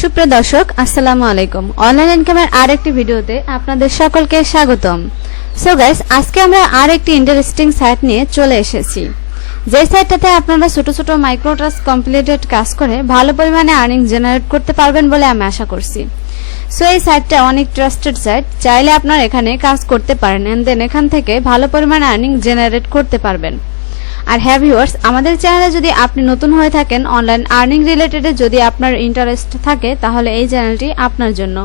সুপ্রিয় দর্শক, আসসালামু আলাইকুম। অনলাইন ইনকামের আরেকটি ভিডিওতে আপনাদের সকলকে স্বাগতম। সো গাইস, আজকে আমরা আরেকটি ইন্টারেস্টিং সাইট নিয়ে চলে এসেছি, যে সাইটটাতে আপনারা ছোট ছোট মাইক্রো টাস্ক কমপ্লিটেড কাজ করে ভালো পরিমাণে আর্নিং জেনারেট করতে পারবেন বলে আমি আশা করছি। সো এই সাইটটা অনেক ট্রাস্টেড সাইট, চাইলে আপনারা এখানে কাজ করতে পারেন এন্ড দেন এখান থেকে ভালো পরিমাণে আর্নিং জেনারেট করতে পারবেন। আর হ্যাঁ ভিউয়ার্স, আমাদের চ্যানেলে যদি আপনি নতুন হয়ে থাকেন, অনলাইন আর্নিং রিলেটেডে যদি আপনার ইন্টারেস্ট থাকে, তাহলে এই চ্যানেলটি আপনার জন্য।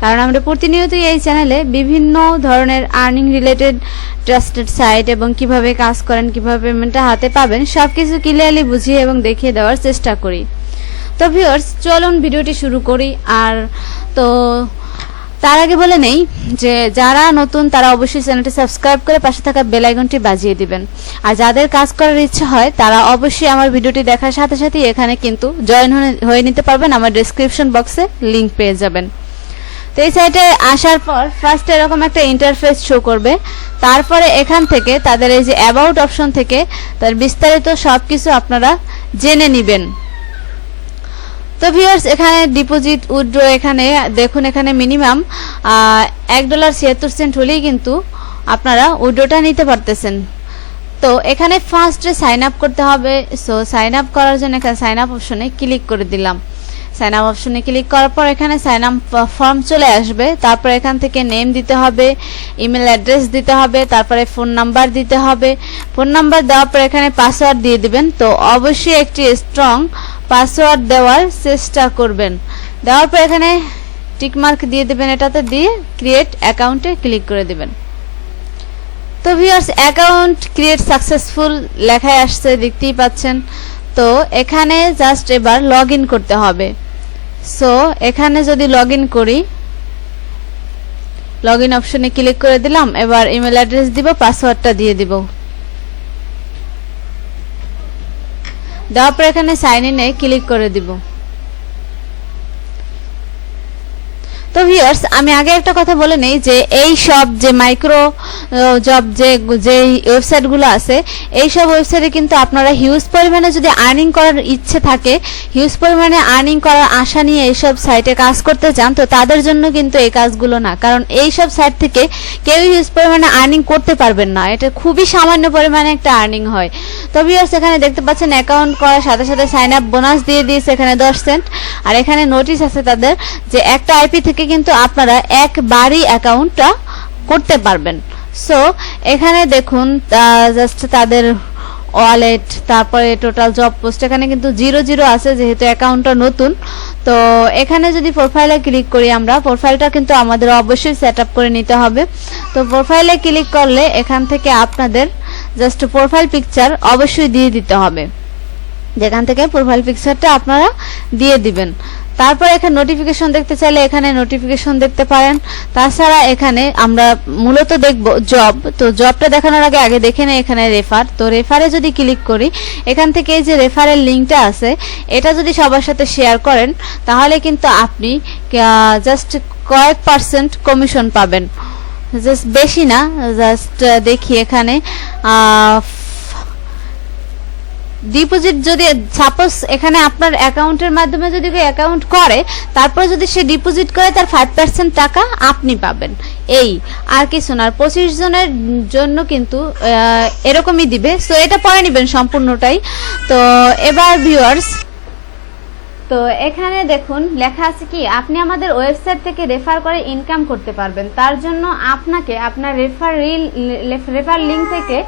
কারণ আমরা প্রতিনিয়তই এই চ্যানেলে বিভিন্ন ধরনের আর্নিং রিলেটেড ট্রাস্টেড সাইট এবং কিভাবে কাজ করেন, কিভাবে পেমেন্টটা হাতে পাবেন, সব কিছু ক্লিয়ারলি বুঝিয়ে এবং দেখিয়ে দেওয়ার চেষ্টা করি। তো ভিউয়ার্স, চলুন ভিডিওটি শুরু করি। আর তো তার আগে বলে নেই যে যারা নতুন তারা অবশ্যই চ্যানেলটি সাবস্ক্রাইব করে পাশে থাকা বেল আইকনটি বাজিয়ে দিবেন। আর যাদের কাজ করার ইচ্ছা হয় তারা অবশ্যই আমার ভিডিওটি দেখার সাথে সাথে এখানে কিন্তু জয়েন হয়ে নিতে পারবেন। আমার ডেসক্রিপশন বক্সে লিংক পেয়ে যাবেন। তো এই সাইটে আসার পর ফার্স্ট এরকম একটা ইন্টারফেস শো করবে। তারপরে এখান থেকে তাদের এই যে অ্যাবাউট অপশন থেকে তার বিস্তারিত সবকিছু আপনারা জেনে নেবেন। তো ভিউয়ার্স, এখানে ডিপোজিট উইথড্র এখানে দেখুন, এখানে মিনিমাম $1.76 হলেই কিন্তু আপনারা উইথড্রটা নিতে পারতেছেন। তো এখানে ফার্স্টে সাইন আপ করতে হবে। সো সাইন আপ করার জন্য এখানে সাইন আপ অপশনে ক্লিক করে দিলাম। সাইন আপ অপশনে ক্লিক করার পর এখানে সাইন আপ ফর্ম চলে আসবে। তারপর এখান থেকে নেম দিতে হবে, ইমেল অ্যাড্রেস দিতে হবে, তারপরে ফোন নাম্বার দিতে হবে। ফোন নাম্বার দেওয়ার পর এখানে পাসওয়ার্ড দিয়ে দিবেন। তো অবশ্যই একটি স্ট্রং পাসওয়ার্ড দেওয়ার চেষ্টা করবেন। দেওয়ার পর এখানে টিকমার্ক দিয়ে দিবেন, এটাতে দিয়ে ক্রিয়েট অ্যাকাউন্টে ক্লিক করে দিবেন। তো ভিউয়ার্স, অ্যাকাউন্ট ক্রিয়েট সাকসেসফুল লেখায় আসছে, দেখতেই পাচ্ছেন। তো এখানে জাস্ট এবার লগ ইন করতে হবে। সো এখানে যদি লগ ইন করি, লগ ইন অপশনে ক্লিক করে দিলাম। এবার ইমেল অ্যাড্রেস দিব, পাসওয়ার্ডটা দিয়ে দিব। দেওয়ার পর এখানে সাইন ইনে ক্লিক করে দিব। তো ভিউয়ার্স, আমি আগে একটা কথা বলে নেই যে এই সব যে মাইক্রো জব যে ওয়েবসাইটগুলো আছে, এই সব ওয়েবসাইটে কিন্তু আপনারা হিউজ পরিমাণে যদি আর্নিং করার ইচ্ছে থাকে, হিউজ পরিমাণে আর্নিং করার আশা নিয়ে এইসব সাইটে কাজ করতে চান, তো তাদের জন্য কিন্তু এই কাজগুলো না। কারণ এই সব সাইট থেকে কেউ হিউজ পরিমাণে আর্নিং করতে পারবেন না, এটা খুবই সামান্য পরিমাণে একটা আর্নিং হয়। তো ভিউয়ার্স, এখানে দেখতে পাচ্ছেন অ্যাকাউন্ট করার সাথে সাথে সাইন আপ বোনাস দিয়ে দিয়েছে এখানে 10 সেন্ট। আর এখানে নোটিশ আছে তাদের যে একটা আইপি থেকে কিন্তু আপনারা একবারই অ্যাকাউন্টটা করতে পারবেন। সো এখানে দেখুন জাস্ট তাদের ওয়ালেট, তারপরে টোটাল জব পোস্ট এখানে কিন্তু 00 আছে, যেহেতু অ্যাকাউন্টটা নতুন। তো এখানে যদি প্রোফাইলে ক্লিক করি, আমরা প্রোফাইলটা কিন্তু আমাদের অবশ্যই সেট আপ করে নিতে হবে। তো প্রোফাইলে ক্লিক করলে এখান থেকে আপনাদের জাস্ট প্রোফাইল পিকচার অবশ্যই দিয়ে দিতে হবে, যেখান থেকে প্রোফাইল পিকচারটা আপনারা দিয়ে দিবেন। তারপর এখানে নোটিফিকেশন দেখতে চাইলে এখানে নোটিফিকেশন দেখতে পারেন। তাছাড়া এখানে আমরা মূলত দেখব জব। তো জবটা দেখানোর আগে দেখে নেই এখানে রেফার। তো রেফারে যদি ক্লিক করি, এখান থেকে এই যে রেফারের লিঙ্কটা আছে, এটা যদি সবার সাথে শেয়ার করেন, তাহলে কিন্তু আপনি জাস্ট কয়েক % কমিশন পাবেন, জাস্ট বেশি না। জাস্ট দেখি এখানে ডিপোজিট যদি সাপোজ এখানে আপনার অ্যাকাউন্টের মাধ্যমে যদি কেউ অ্যাকাউন্ট করে, তারপর যদি সে ডিপোজিট করে, তার 5% টাকা আপনি পাবেন। এই আর কিছু না। 25 জনের জন্য কিন্তু এরকমই দিবে। সো এটা পরে নেবেন সম্পূর্ণটাই। তো এবার ভিউয়ার্স, তো এখানে দেখুন লেখা আছে কি, আপনি আমাদের ওয়েবসাইট থেকে রেফার করে ইনকাম করতে পারবেন। তার জন্য আপনাকে আপনার রেফার লিঙ্ক থেকে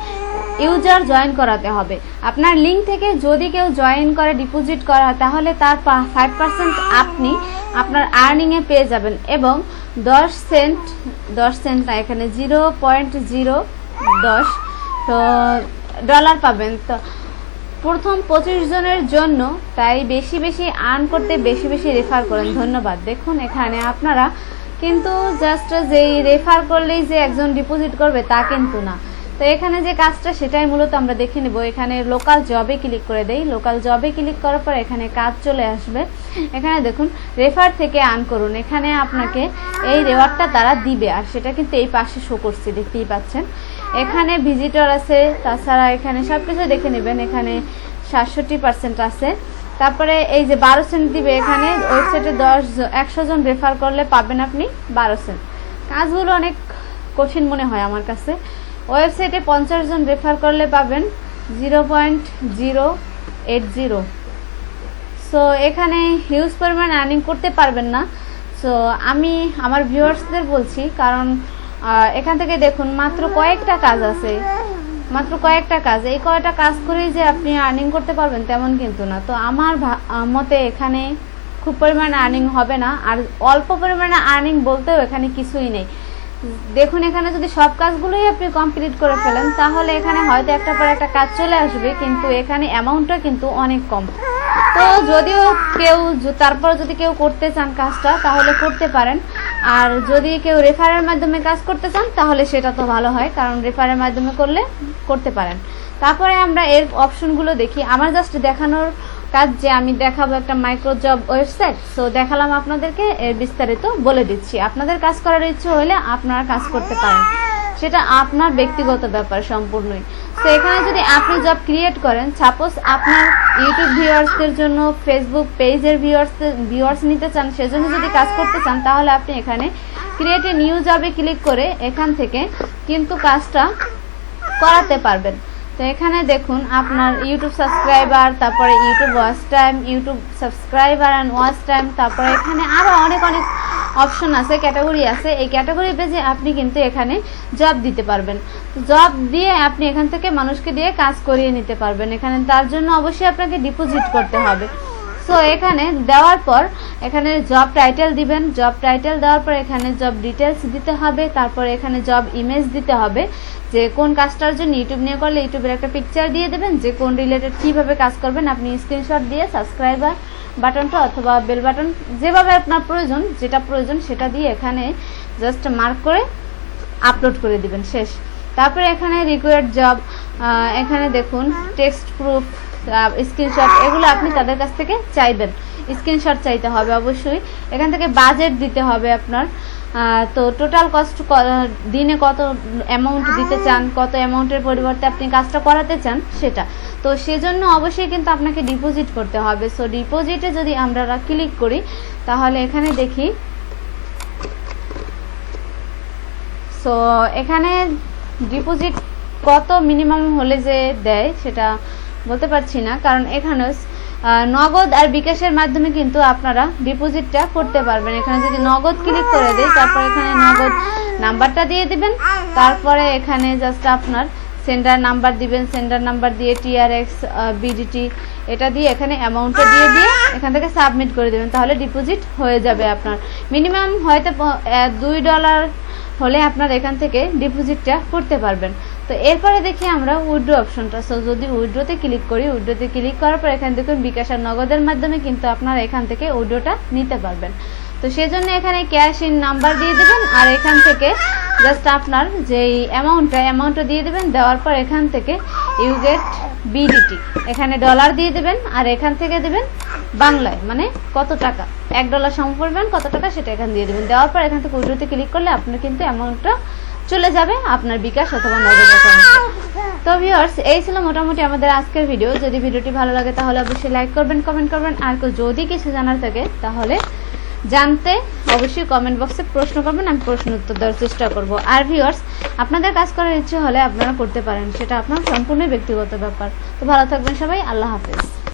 ইউজার জয়েন করাতে হবে। আপনার লিঙ্ক থেকে যদি কেউ জয়েন করে ডিপোজিট করা, তাহলে তার 5% আপনি আপনার আর্নিংয়ে পেয়ে যাবেন। এবং 10 সেন্ট না, এখানে 0.010 তো ডলার পাবেন। তো প্রথম 25 জনের জন্য, তাই বেশি বেশি আর্ন করতে বেশি বেশি রেফার করেন। ধন্যবাদ। দেখুন এখানে আপনারা কিন্তু জাস্ট যেই রেফার করলেই যে একজন ডিপোজিট করবে তা কিন্তু না। তো এখানে যে কাজটা সেটাই মূলত আমরা দেখে নেব। এখানে লোকাল জবে ক্লিক করে দেই। লোকাল জবে ক্লিক করার পর এখানে কাজ চলে আসবে। এখানে দেখুন রেফার থেকে আর্ন করুন, এখানে আপনাকে এই রেওয়ার্ডটা তারা দিবে। আর সেটা কিন্তু এই পাশে শো করছে, দেখতেই পাচ্ছেন। এখানে ভিজিটর আছে, তাছাড়া এখানে সব কিছু দেখে নেবেন। এখানে 67% আছে। তারপরে এই যে 12 সেন্ট দিবে এখানে ওয়েবসাইটে 100 জন রেফার করলে পাবেন আপনি 12 সেন্ট। কাজগুলো অনেক কঠিন মনে হয় আমার কাছে। ওয়েবসাইটে 50 জন রেফার করলে পাবেন 0.080। সো এখানে হিউজ পরিমাণ আর্নিং করতে পারবেন না। সো আমি আমার ভিউয়ার্সদের বলছি, কারণ এখান থেকে দেখুন মাত্র কয়েকটা কাজ আছে, মাত্র কয়েকটা কাজ, এই কয়েকটা কাজ করেই যে আপনি আর্নিং করতে পারবেন তেমন কিন্তু না। তো আমার মতে এখানে খুব পরিমাণে আর্নিং হবে না, আর অল্প পরিমাণে আর্নিং বলতেও এখানে কিছুই নেই। দেখুন এখানে যদি সব কাজগুলোই আপনি কমপ্লিট করে ফেলেন তাহলে এখানে হয়তো একটা পর একটা কাজ চলে আসবে, কিন্তু এখানে অ্যামাউন্টটা কিন্তু অনেক কম। তো যদিও তারপর যদি কেউ করতে চান কাজটা তাহলে করতে পারেন, আর যদি কেউ রেফারের মাধ্যমে কাজ করতে চান তাহলে সেটা তো ভালো হয়, কারণ রেফারের মাধ্যমে করতে পারেন। তারপরে আমরা এর অপশনগুলো দেখি। আমার জাস্ট দেখানোর কাজ যে আমি দেখাবো একটা মাইক্রোজব ওয়েবসাইট। সো দেখালাম আপনাদেরকে, এর বিস্তারিত বলে দিচ্ছি। আপনাদের কাজ করার ইচ্ছে হলে আপনারা কাজ করতে পারেন, সেটা আপনার ব্যক্তিগত ব্যাপার সম্পূর্ণই। তো এখানে যদি আপনি জব ক্রিয়েট করেন, সাপোজ আপনার ইউটিউব ভিউয়ার্সদের জন্য ফেসবুক পেজের ভিউয়ার্স নিতে চান, সেজন্য যদি কাজ করতে চান তাহলে আপনি এখানে ক্রিয়েট এ নিউ জবে ক্লিক করে এখান থেকে কিন্তু কাজটা করাতে পারবেন। তো এখানে দেখুন আপনার ইউটিউব সাবস্ক্রাইবার, তারপরে YouTube watch time, YouTube subscriber and watch time, তারপরে এখানে আরও অনেক অপশন আছে, ক্যাটাগরি আছে। এই ক্যাটাগরি পেজে আপনি কিন্তু এখানে জব দিতে পারবেন। জব দিয়ে আপনি এখান থেকে মানুষকে দিয়ে কাজ করিয়ে নিতে পারবেন। এখানে তার জন্য অবশ্যই আপনাকে ডিপোজিট করতে হবে। সো এখানে দেওয়ার পর এখানে জব টাইটেল দিবেন। জব টাইটেল দেওয়ার পর এখানে জব ডিটেলস দিতে হবে। তারপর এখানে জব ইমেজ দিতে হবে, যে কোন কাজটার জন্য ইউটিউব নিয়ে করলে ইউটিউবের একটা পিকচার দিয়ে দেবেন, যে কোন রিলেটেড কীভাবে কাজ করবেন আপনি স্ক্রিনশট দিয়ে সাবস্ক্রাইবার বাটনটা অথবা বেল বাটন যেভাবে আপনার প্রয়োজন, যেটা প্রয়োজন সেটা দিয়ে এখানে জাস্ট মার্ক করে আপলোড করে দিবেন, শেষ। তারপরে এখানে রিকোয়ার্ড জব, এখানে দেখুন টেক্সট প্রুফ, স্ক্রিনশট, এগুলো আপনি তাদের কাছ থেকে চাইবেন, স্ক্রিনশট চাইতে হবে অবশ্যই। এখান থেকে বাজেট দিতে হবে আপনার। তো টোটাল কস্ট দিনে কত অ্যামাউন্ট দিতে চান, কত অ্যামাউন্টের পরিবর্তে আপনি কাজটা করাতে চান সেটা। তো সেজন্য অবশ্যই কিন্তু আপনাকে ডিপোজিট করতে হবে। সো ডিপোজিটে যদি আমরা ক্লিক করি তাহলে এখানে দেখি, সো এখানে ডিপোজিট কত মিনিমাম হলে যে দেয় সেটা বলতে পারছি না, কারণ এখানে নগদ আর বিকাশের মাধ্যমে কিন্তু আপনারা ডিপোজিটটা করতে পারবেন। এখানে যদি নগদ ক্লিক করে দেই, তারপর এখানে নগদ নাম্বারটা দিয়ে দিবেন, তারপরে এখানে জাস্ট আপনার সেন্ডার নাম্বার দিবেন, সেন্ডার নাম্বার দিয়ে TRX BDT এটা দিয়ে এখানে অ্যামাউন্টটা দিয়ে এখান থেকে সাবমিট করে দেবেন, তাহলে ডিপোজিট হয়ে যাবে আপনার। মিনিমাম হয়তো $2 হলে আপনার এখান থেকে ডিপোজিটটা করতে পারবেন। তো এরপরে দেখি আমরা উইথড্র অপশনটা। সো যদি উইথড্রতে ক্লিক করি, উইথড্রতে ক্লিক করার পর এখানে দেখুন বিকাশ আর নগদের মাধ্যমে কিন্তু আপনারা এখান থেকে উইথড্রটা নিতে পারবেন। তো সেজন্য এখানে ক্যাশ ইন নাম্বার দিয়ে দেবেন, আর এখান থেকে জাস্ট আপনার যেই অ্যামাউন্টটা দিয়ে দেবেন। দেওয়ার পর এখান থেকে ইউ গেট BDT, এখানে ডলার দিয়ে দেবেন, আর এখান থেকে দেবেন বাংলায়, মানে কত টাকা, $1 সমপরিমাণ কত টাকা সেটা এখানে দিয়ে দেবেন। দেওয়ার পর এখান থেকে উইথড্রতে ক্লিক করলে আপনার কিন্তু অ্যামাউন্টটা চলে যাবে আপনার বিকাশ অথবা নগদ অ্যাকাউন্টে। তো ভিউয়ার্স, এই ছিল মোটামুটি আমাদের আজকের ভিডিও। যদি ভিডিওটি ভালো লাগে তাহলে অবশ্যই লাইক করবেন, কমেন্ট করবেন, আর যদি কিছু জানার থাকে তাহলে জানতে অবশ্যই কমেন্ট বক্সে প্রশ্ন করবেন, আমি প্রশ্ন উত্তর দেওয়ার চেষ্টা করব। আর ভিউয়ার্স, আপনাদের কাজ করার ইচ্ছে হলে আপনারা করতে পারেন, সেটা আপনার সম্পূর্ণ ব্যক্তিগত ব্যাপার। তো ভালো থাকবেন সবাই, আল্লাহ হাফেজ।